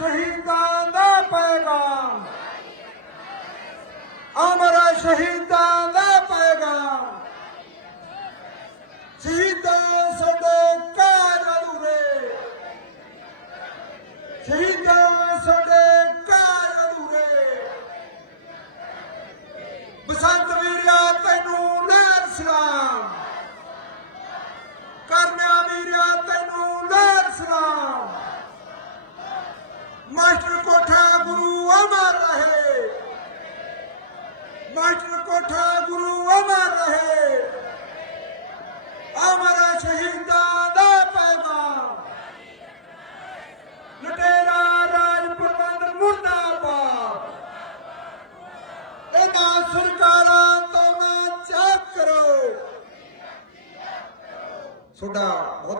शदान न पए अमरा शहीद न पए शहीद सॾो कलू ਸ਼ਹੀਦਾਂ राज मुंडा एॾा स्वीकार तव्हां चैक कर